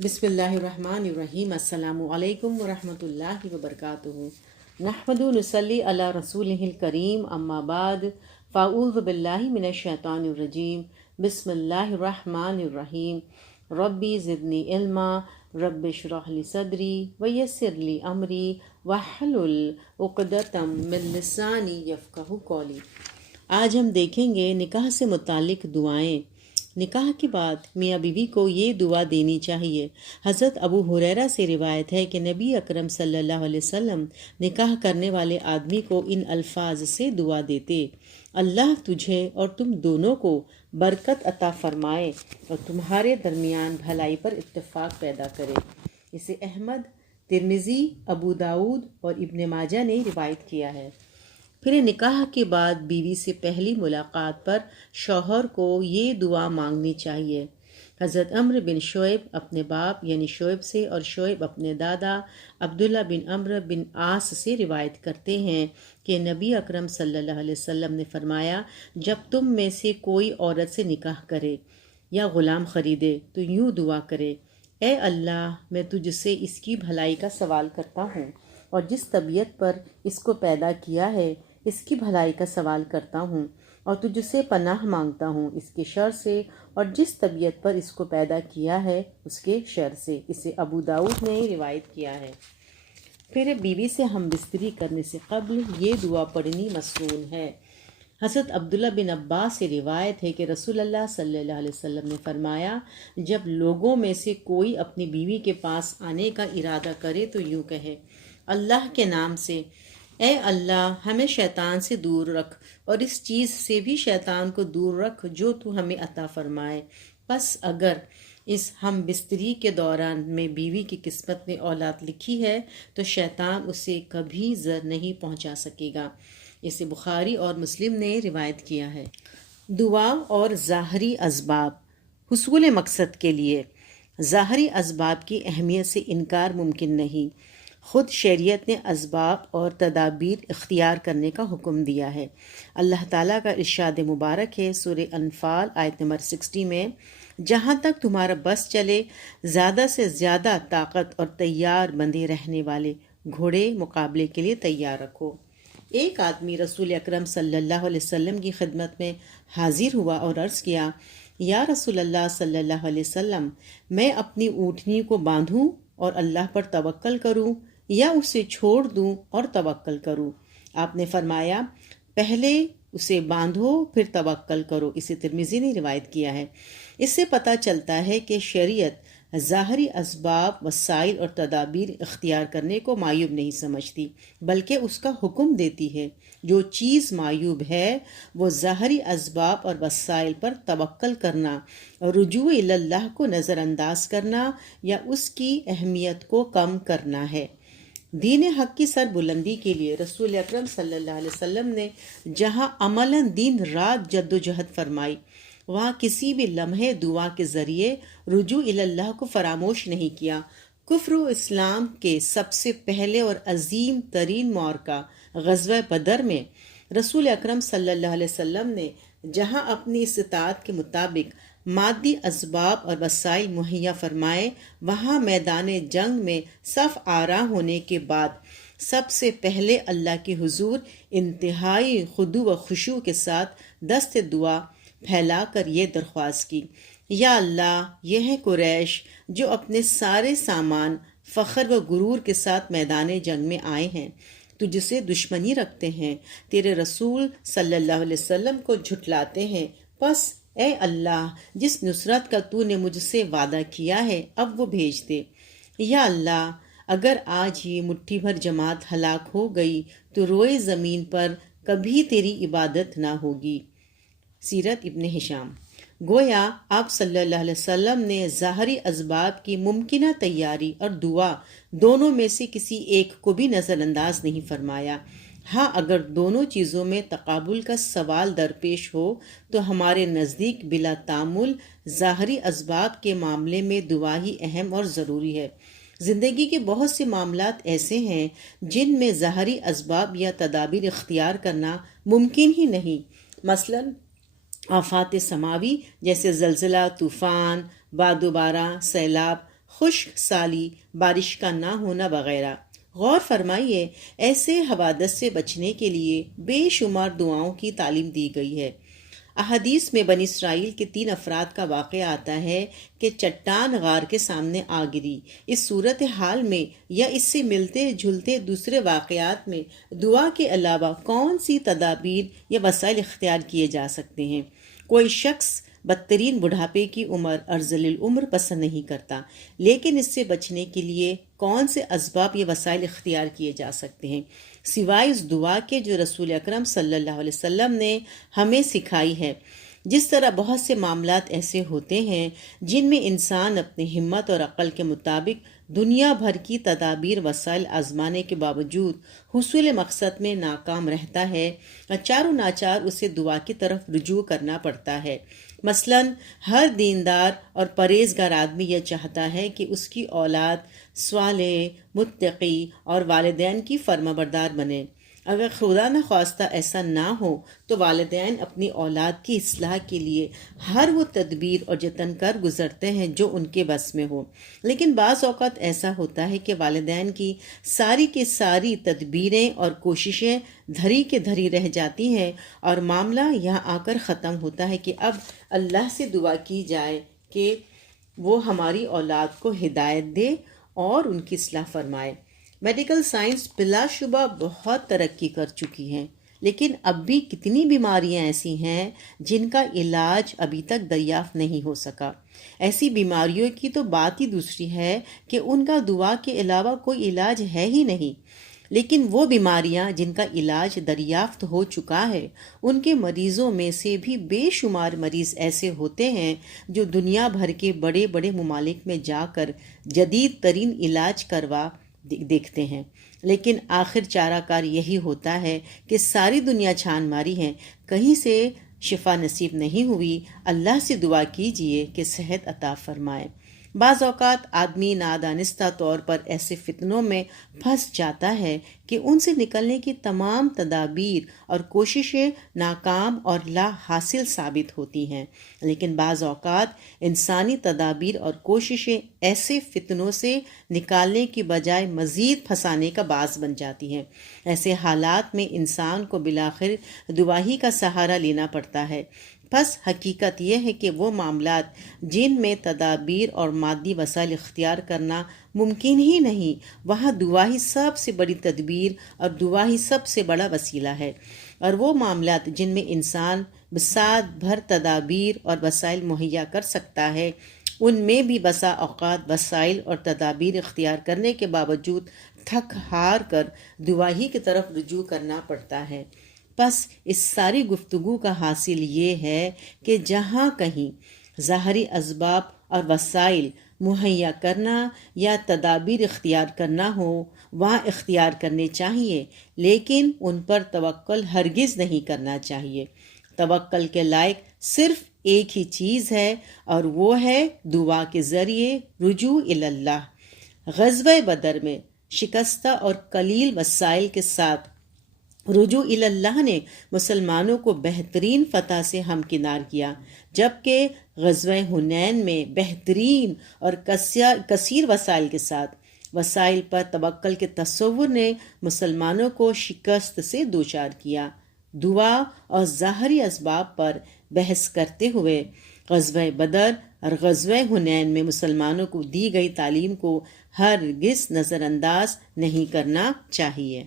بسم اللہ الرحمن الرحیم۔ السلام علیکم ورحمۃ اللہ وبرکاتہ۔ نحمد نصلی علی رسولہ الکریم، اما بعد، فاعوذ باللہ من الشیطان الرجیم، بسم اللہ الرحمن الرحیم۔ ربی زدنی علما، رب اشرح لی صدری ویسر لی امری واحلل عقدۃ من لسانی یفقہوا قولی۔ آج ہم دیکھیں گے نکاح سے متعلق دعائیں۔ نکاح کے بعد میاں بیوی کو یہ دعا دینی چاہیے۔ حضرت ابو ہریرہ سے روایت ہے کہ نبی اکرم صلی اللہ علیہ وسلم نکاح کرنے والے آدمی کو ان الفاظ سے دعا دیتے: اللہ تجھے اور تم دونوں کو برکت عطا فرمائے اور تمہارے درمیان بھلائی پر اتفاق پیدا کرے۔ اسے احمد، ترمذی، ابو داؤد اور ابن ماجہ نے روایت کیا ہے۔ پھر نکاح کے بعد بیوی سے پہلی ملاقات پر شوہر کو یہ دعا مانگنی چاہیے۔ حضرت عمرو بن شعیب اپنے باپ یعنی شعیب سے اور شعیب اپنے دادا عبداللہ بن عمرو بن عاص سے روایت کرتے ہیں کہ نبی اکرم صلی اللہ علیہ وسلم نے فرمایا، جب تم میں سے کوئی عورت سے نکاح کرے یا غلام خریدے تو یوں دعا کرے: اے اللہ، میں تجھ سے اس کی بھلائی کا سوال کرتا ہوں، اور جس طبیعت پر اس کو پیدا کیا ہے اس کی بھلائی کا سوال کرتا ہوں، اور تجھ سے پناہ مانگتا ہوں اس کے شر سے اور جس طبیعت پر اس کو پیدا کیا ہے اس کے شر سے۔ اسے ابو داؤد نے روایت کیا ہے۔ پھر بیوی سے ہم بستری کرنے سے قبل یہ دعا پڑھنی مسنون ہے۔ حضرت عبداللہ بن عباس سے روایت ہے کہ رسول اللہ صلی اللہ علیہ وسلم نے فرمایا، جب لوگوں میں سے کوئی اپنی بیوی کے پاس آنے کا ارادہ کرے تو یوں کہے: اللہ کے نام سے، اے اللہ، ہمیں شیطان سے دور رکھ اور اس چیز سے بھی شیطان کو دور رکھ جو تو ہمیں عطا فرمائے۔ پس اگر اس ہم بستری کے دوران میں بیوی کی قسمت میں اولاد لکھی ہے تو شیطان اسے کبھی زر نہیں پہنچا سکے گا۔ اسے بخاری اور مسلم نے روایت کیا ہے۔ دعا اور ظاہری اسباب۔ حصول مقصد کے لیے ظاہری اسباب کی اہمیت سے انکار ممکن نہیں۔ خود شریعت نے اسباب اور تدابیر اختیار کرنے کا حکم دیا ہے۔ اللہ تعالیٰ کا ارشاد مبارک ہے سورہ انفال آیت نمبر 60 میں: جہاں تک تمہارا بس چلے زیادہ سے زیادہ طاقت اور تیار بندے رہنے والے گھوڑے مقابلے کے لیے تیار رکھو۔ ایک آدمی رسول اکرم صلی اللہ علیہ وسلم کی خدمت میں حاضر ہوا اور عرض کیا: یا رسول اللہ صلی اللہ علیہ وسلم، میں اپنی اونٹنی کو باندھوں اور اللہ پر توکل کروں یا اسے چھوڑ دوں اور توکل کروں؟ آپ نے فرمایا، پہلے اسے باندھو پھر توکل کرو۔ اسے ترمذی نے روایت کیا ہے۔ اس سے پتہ چلتا ہے کہ شریعت ظاہری اسباب، وسائل اور تدابیر اختیار کرنے کو معیوب نہیں سمجھتی، بلکہ اس کا حکم دیتی ہے۔ جو چیز معیوب ہے وہ ظاہری اسباب اور وسائل پر توکل کرنا اور رجوع الی اللہ کو نظر انداز کرنا یا اس کی اہمیت کو کم کرنا ہے۔ دین حق کی سر بلندی کے لیے رسول اکرم صلی اللہ علیہ وسلم نے جہاں عملاً دن رات جد و جہد فرمائی، وہاں کسی بھی لمحے دعا کے ذریعے رجوع الی اللہ کو فراموش نہیں کیا۔ کفر و اسلام کے سب سے پہلے اور عظیم ترین معرکہ غزوہ بدر میں رسول اکرم صلی اللہ علیہ وسلم نے جہاں اپنی استطاعت کے مطابق مادی اسباب اور وسائل مہیا فرمائے، وہاں میدان جنگ میں صف آرا ہونے کے بعد سب سے پہلے اللہ کے حضور انتہائی خضوع و خشوع کے ساتھ دست دعا پھیلا کر یہ درخواست کی: یا اللہ، یہ ہے قریش جو اپنے سارے سامان، فخر و غرور کے ساتھ میدان جنگ میں آئے ہیں، تجھ سے دشمنی رکھتے ہیں، تیرے رسول صلی اللہ علیہ وسلم کو جھٹلاتے ہیں، پس اے اللہ، جس نصرت کا تو نے مجھ سے وعدہ کیا ہے اب وہ بھیج دے۔ یا اللہ، اگر آج یہ مٹھی بھر جماعت ہلاک ہو گئی تو روئے زمین پر کبھی تیری عبادت نہ ہوگی۔ سیرت ابن ہشام۔ گویا آپ صلی اللہ علیہ وسلم نے ظاہری اسباب کی ممکنہ تیاری اور دعا دونوں میں سے کسی ایک کو بھی نظر انداز نہیں فرمایا۔ ہاں، اگر دونوں چیزوں میں تقابل کا سوال درپیش ہو تو ہمارے نزدیک بلا تعامل ظاہری اسباب کے معاملے میں دعا ہی اہم اور ضروری ہے۔ زندگی کے بہت سے معاملات ایسے ہیں جن میں ظاہری اسباب یا تدابیر اختیار کرنا ممکن ہی نہیں۔ مثلاً آفات سماوی جیسے زلزلہ، طوفان، باد و باران، سیلاب، خشک سالی، بارش کا نہ ہونا وغیرہ۔ غور فرمائیے، ایسے حوادث سے بچنے کے لیے بے شمار دعاؤں کی تعلیم دی گئی ہے۔ احادیث میں بنی اسرائیل کے 3 افراد کا واقعہ آتا ہے کہ چٹان غار کے سامنے آ گری۔ اس صورتحال میں یا اس سے ملتے جلتے دوسرے واقعات میں دعا کے علاوہ کون سی تدابیر یا وسائل اختیار کیے جا سکتے ہیں؟ کوئی شخص بدترین بڑھاپے کی عمر ارذل العمر پسند نہیں کرتا، لیکن اس سے بچنے کے لیے کون سے اسباب یا وسائل اختیار کیے جا سکتے ہیں سوائے اس دعا کے جو رسول اکرم صلی اللہ علیہ وسلم نے ہمیں سکھائی ہے؟ جس طرح بہت سے معاملات ایسے ہوتے ہیں جن میں انسان اپنی ہمت اور عقل کے مطابق دنیا بھر کی تدابیر وسائل آزمانے کے باوجود حصول مقصد میں ناکام رہتا ہے، اچار و ناچار اسے دعا کی طرف رجوع کرنا پڑتا ہے۔ مثلاً ہر دیندار اور پرہیزگار آدمی یہ چاہتا ہے کہ اس کی اولاد صالح، متقی اور والدین کی فرمانبردار بنے۔ اگر خدا نخواستہ ایسا نہ ہو تو والدین اپنی اولاد کی اصلاح کے لیے ہر وہ تدبیر اور جتن کر گزرتے ہیں جو ان کے بس میں ہو، لیکن بعض اوقات ایسا ہوتا ہے کہ والدین کی ساری تدبیریں اور کوششیں دھری کے دھری رہ جاتی ہیں اور معاملہ یہاں آ کر ختم ہوتا ہے کہ اب اللہ سے دعا کی جائے کہ وہ ہماری اولاد کو ہدایت دے اور ان کی اصلاح فرمائے۔ میڈیکل سائنس بلا شبہ بہت ترقی کر چکی ہے، لیکن اب بھی کتنی بیماریاں ایسی ہیں جن کا علاج ابھی تک دریافت نہیں ہو سکا۔ ایسی بیماریوں کی تو بات ہی دوسری ہے کہ ان کا دعا کے علاوہ کوئی علاج ہے ہی نہیں، لیکن وہ بیماریاں جن کا علاج دریافت ہو چکا ہے ان کے مریضوں میں سے بھی بے شمار مریض ایسے ہوتے ہیں جو دنیا بھر کے بڑے بڑے ممالک میں جا کر جدید ترین علاج کروا دیکھتے ہیں، لیکن آخر چارہ کار یہی ہوتا ہے کہ ساری دنیا چھان ماری ہے، کہیں سے شفا نصیب نہیں ہوئی۔ اللہ سے دعا کیجئے کہ صحت عطا فرمائے۔ بعض اوقات آدمی نادانستہ طور پر ایسے فتنوں میں پھنس جاتا ہے کہ ان سے نکلنے کی تمام تدابیر اور کوششیں ناکام اور لا حاصل ثابت ہوتی ہیں، لیکن بعض اوقات انسانی تدابیر اور کوششیں ایسے فتنوں سے نکالنے کی بجائے مزید پھنسانے کا باعث بن جاتی ہیں۔ ایسے حالات میں انسان کو بالآخر دعا ہی کا سہارا لینا پڑتا ہے۔ پس حقیقت یہ ہے کہ وہ معاملات جن میں تدابیر اور مادی وسائل اختیار کرنا ممکن ہی نہیں، وہاں دعا ہی سب سے بڑی تدبیر اور دعا ہی سب سے بڑا وسیلہ ہے، اور وہ معاملات جن میں انسان بساط بھر تدابیر اور وسائل مہیا کر سکتا ہے ان میں بھی بسا اوقات وسائل اور تدابیر اختیار کرنے کے باوجود تھک ہار کر دعا ہی کی طرف رجوع کرنا پڑتا ہے۔ بس اس ساری گفتگو کا حاصل یہ ہے کہ جہاں کہیں ظاہری اسباب اور وسائل مہیا کرنا یا تدابیر اختیار کرنا ہو وہاں اختیار کرنے چاہیے، لیکن ان پر توکل ہرگز نہیں کرنا چاہیے۔ توکل کے لائق صرف ایک ہی چیز ہے اور وہ ہے دعا کے ذریعے رجوع اللہ۔ غزوہ بدر میں شکستہ اور قلیل وسائل کے ساتھ رجوع اللہ نے مسلمانوں کو بہترین فتح سے ہمکنار کیا، جبکہ غزوہ حنین میں بہترین اور کثیر وسائل کے ساتھ وسائل پر توکل کے تصور نے مسلمانوں کو شکست سے دوچار کیا۔ دعا اور ظاہری اسباب پر بحث کرتے ہوئے غزوہ بدر اور غزوہ حنین میں مسلمانوں کو دی گئی تعلیم کو ہرگز نظر انداز نہیں کرنا چاہیے۔